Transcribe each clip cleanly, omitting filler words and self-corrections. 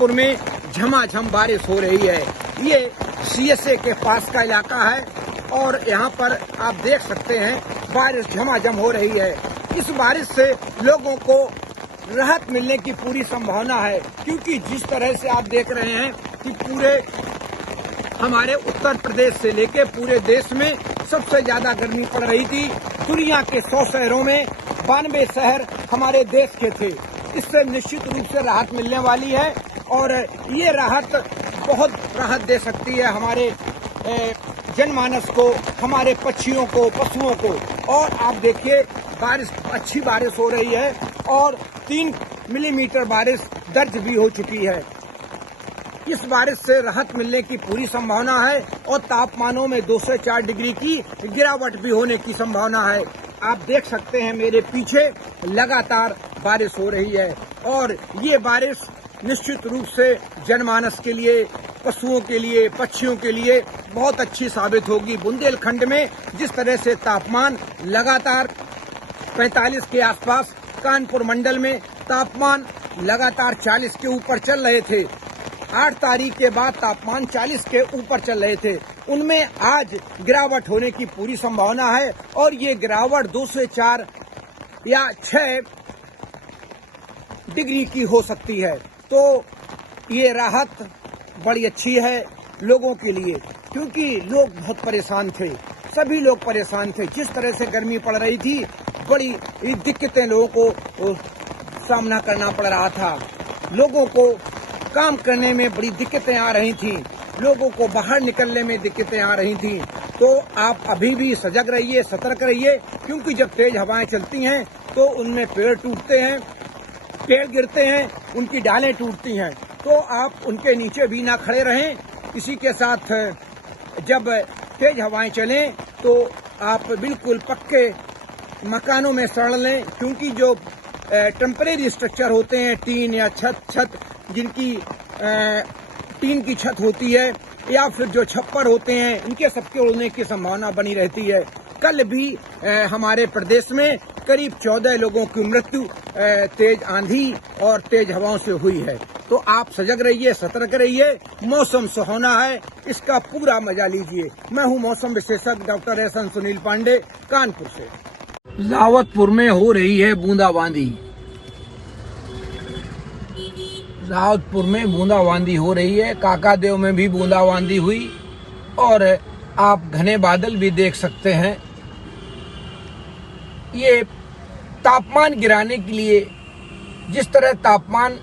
कानपुर में झमाझम बारिश हो रही है। ये सीएसए के पास का इलाका है और यहाँ पर आप देख सकते हैं बारिश झमाझम हो रही है। इस बारिश से लोगों को राहत मिलने की पूरी संभावना है, क्योंकि जिस तरह से आप देख रहे हैं कि पूरे हमारे उत्तर प्रदेश से लेके पूरे देश में सबसे ज्यादा गर्मी पड़ रही थी। दुनिया के 100 शहरों में 92 शहर हमारे देश के थे। इससे निश्चित रूप से राहत मिलने वाली है और ये राहत बहुत राहत दे सकती है हमारे जनमानस को, हमारे पक्षियों को, पशुओं को। और आप देखिए अच्छी बारिश हो रही है और 3 मिलीमीटर बारिश दर्ज भी हो चुकी है। इस बारिश से राहत मिलने की पूरी संभावना है और तापमानों में 2 से 4 डिग्री की गिरावट भी होने की संभावना है। आप देख सकते हैं मेरे पीछे लगातार बारिश हो रही है और ये बारिश निश्चित रूप से जनमानस के लिए, पशुओं के लिए, पक्षियों के लिए बहुत अच्छी साबित होगी। बुंदेलखंड में जिस तरह से तापमान लगातार 45 के आसपास, कानपुर मंडल में तापमान लगातार 40 के ऊपर चल रहे थे। 8 तारीख के बाद तापमान 40 के ऊपर चल रहे थे, उनमें आज गिरावट होने की पूरी संभावना है और ये गिरावट 2 से 4 या 6 डिग्री की हो सकती है। तो ये राहत बड़ी अच्छी है लोगों के लिए, क्योंकि लोग बहुत परेशान थे, सभी लोग परेशान थे। जिस तरह से गर्मी पड़ रही थी, बड़ी दिक्कतें लोगों को सामना करना पड़ रहा था। लोगों को काम करने में बड़ी दिक्कतें आ रही थी, लोगों को बाहर निकलने में दिक्कतें आ रही थी। तो आप अभी भी सजग रहिए, सतर्क रहिए, क्योंकि जब तेज हवाएं चलती हैं तो उनमें पेड़ टूटते हैं, पेड़ गिरते हैं, उनकी डालें टूटती हैं। तो आप उनके नीचे भी ना खड़े रहें। इसी के साथ जब तेज हवाएं चलें तो आप बिल्कुल पक्के मकानों में शरण लें, क्योंकि जो टेम्परेरी स्ट्रक्चर होते हैं, टीन या छत जिनकी टीन की छत होती है या फिर जो छप्पर होते हैं, इनके सबके उड़ने की संभावना बनी रहती है। कल भी हमारे प्रदेश में करीब 14 लोगों की मृत्यु तेज आंधी और तेज हवाओं से हुई है। तो आप सजग रहिए, सतर्क रहिए। मौसम सुहाना है, इसका पूरा मजा लीजिए। मैं हूं मौसम विशेषज्ञ doctor S N Sunil Pandey, Kanpur से। रावतपुर में हो रही है बूंदाबांदी। रावतपुर में बूंदाबांदी हो रही है, काकादेव में भी बूंदाबांदी हुई और आप घने बादल भी देख सकते हैं। ये तापमान गिराने के लिए, जिस तरह तापमान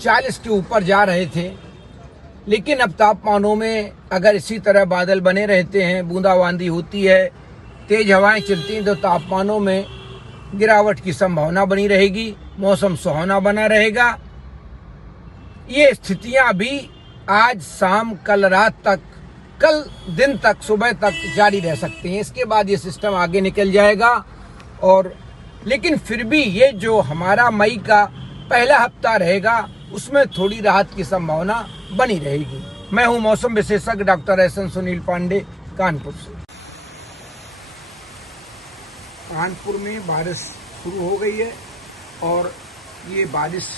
40 के ऊपर जा रहे थे, लेकिन अब तापमानों में अगर इसी तरह बादल बने रहते हैं, बूंदाबांदी होती है, तेज हवाएं चलती हैं, तो तापमानों में गिरावट की संभावना बनी रहेगी, मौसम सुहाना बना रहेगा। ये स्थितियां भी आज शाम, कल रात तक, कल दिन तक, सुबह तक जारी रह सकती हैं। इसके बाद ये सिस्टम आगे निकल जाएगा और लेकिन फिर भी ये जो हमारा मई का पहला हफ्ता रहेगा, उसमें थोड़ी राहत की संभावना बनी रहेगी। मैं हूं मौसम विशेषज्ञ doctor S N Sunil Pandey, Kanpur से। कानपुर में बारिश शुरू हो गई है और ये बारिश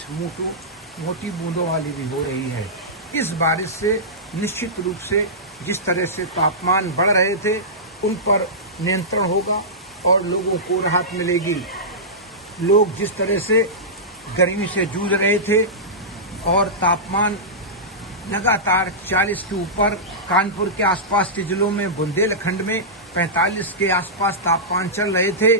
मोटी बूंदों वाली भी हो रही है। इस बारिश से निश्चित रूप से जिस तरह से तापमान बढ़ रहे थे, उन पर नियंत्रण होगा और लोगों को राहत मिलेगी। लोग जिस तरह से गर्मी से जूझ रहे थे और तापमान लगातार 40 के ऊपर, कानपुर के आसपास के जिलों में, बुंदेलखंड में 45 के आसपास तापमान चल रहे थे,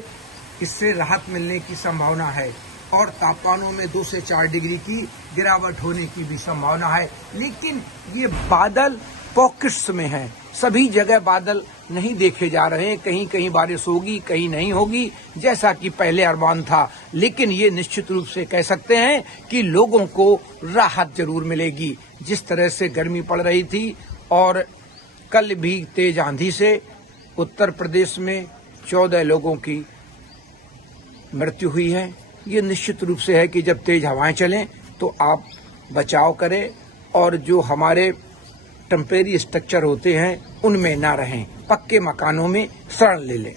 इससे राहत मिलने की संभावना है और तापमानों में 2 से 4 डिग्री की गिरावट होने की भी संभावना है। लेकिन ये बादल पॉकेट्स में है, सभी जगह बादल नहीं देखे जा रहे हैं। कहीं कहीं बारिश होगी, कहीं नहीं होगी, जैसा कि पहले अनुमान था। लेकिन ये निश्चित रूप से कह सकते हैं कि लोगों को राहत जरूर मिलेगी। जिस तरह से गर्मी पड़ रही थी और कल भी तेज आंधी से उत्तर प्रदेश में 14 लोगों की मृत्यु हुई है। ये निश्चित रूप से है कि जब तेज हवाएं चलें तो आप बचाव करें और जो हमारे टेम्परेरी स्ट्रक्चर होते हैं उनमें ना रहें, पक्के मकानों में शरण ले लें।